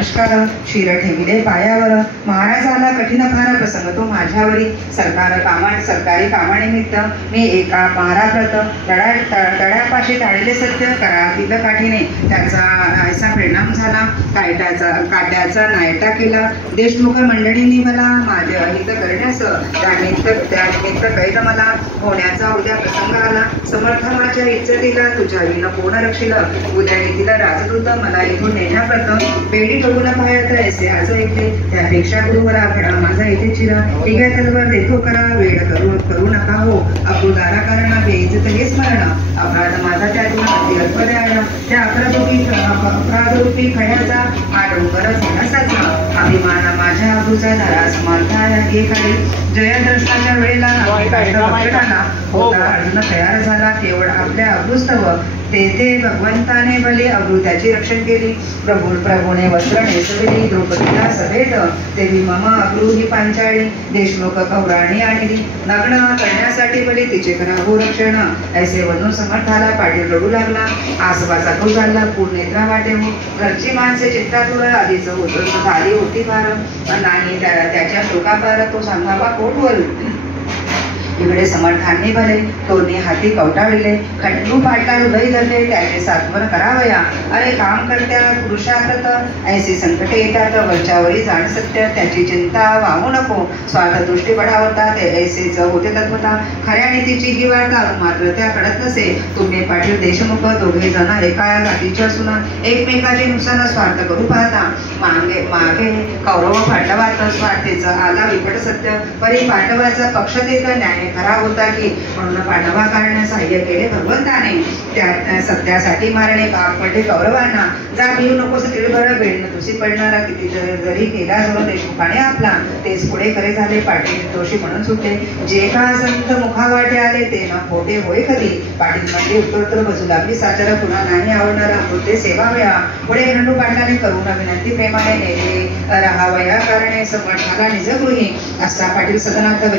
नमस्कार शिर ठेविले पायावर, महाराजाला कठीण फार प्रसंग तो माझ्यावरी. सरकारी कामानिमित्त मी एका महाराप्रत तळ्यापाशी टाळले सत्य करातील काठीने. त्याचा ऐसा परिणाम झाला, काट्याचा नायटा केला. देशमुख मंडळींनी मला माझे अहित करण्यास त्यानिमित्त कैद मला होण्याचा उद्या प्रसंग आला. समर्थ माझ्या इज्जतीला तुझ्या विन कोण रक्षिल. उद्या येथील राजदूत मला इथून नेण्याप्रत बेडी बघून पाहत ऐसे आज ऐकले. त्यापेक्षा गुरुवरा फडा माझा येथे चिरा. ठीक आहे तलवार देतो करा, वेळ करू नका हो. अपुदारा कारण बेइज्जत हे स्मरण. अपराध माझा त्यातून अति अल्प द्यायला. त्या अपराधरूपी खड्याचा हा डोंगर झाल्यासाचा. अभिमान माझ्या अबूचा धरा समर्था घे खाली. जयद्रष्टाच्या वेळेला होता अर्जुन तयार झाला. केवळ आपल्या अबूस्तव तेथे भगवंताने भले अबृताची रक्षण केली. प्रभूने वस्त्र नेसविली. द्रौपदीला सभेत देवी मम अब्रू ही पांचाळी. देशमुख कौराणी आणली. नग्न करण्यासाठी भले तिचे करावो रक्षण. ऐसे वनू समर्थाला पाटील रडू लागला. आसपाचा तो चालला पूर्ण नेत्रा वाटे हो. घरची माणसे चित्तातूर आधीच होत झाली होती फार. नाही त्याच्या शोकापार तो सांगावा कोटवर. इकडे समर्थांनी भले तोरणे हाती कवटाळले. खंडू पाटला हृदय धरले. त्याचे सात्वन करावया. अरे काम करत्या पुरुषाकृत ऐसे संकटे येतात. वरच्यावरी जाण सत्य त्याची चिंता वाहू नको. स्वार्थदृष्टी बढावतात ऐसेच होते तत्वता. खऱ्या नीतीची ही वार्ता मात्र त्या कळत नसे. तुम्ही पाटील देशमुख दोघे जण एका गाठीच्या सुना एकमेकाचे नुकसान स्वार्थ करू पाहता. मागे कौरव पांडवात स्वार्थेच आला विकट सत्य. परी पांडवाचा पक्ष देत न्याय खरा होता की. म्हणून पांडवा कारण सहाय्य केले भगवंताने. त्या सत्यासाठी मारणे भाग पडले कौरवांना. जा भिऊ नकोस तिळभर बेडन तुसी पडणारा. किती जरी केला जर देशमुखाने आपला. तेच पुढे खरे झाले. पाटील दोषी म्हणून सुटले. जे का संत मुखावाटे आले ते न खोटे होय कधी. पाटील म्हणजे उत्तरोत्तर बजू लागली साचार. पुन्हा नाही आवडणारा होते सेवा वेळा. पुढे खंडू पाटलाने करुणा विनंती प्रेमाने नेले राहावया कारणे. समर्थाला निज गृही असता पाटील सदनात